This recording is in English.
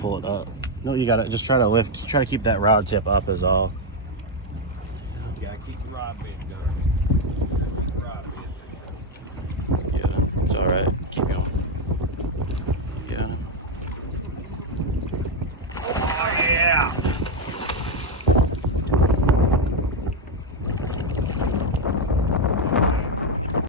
pull it up. No, you gotta just try to lift. Try to keep that rod tip up is all. You gotta keep the rod bit going. Keep the rod bit. Yeah, it's all right. Keep going.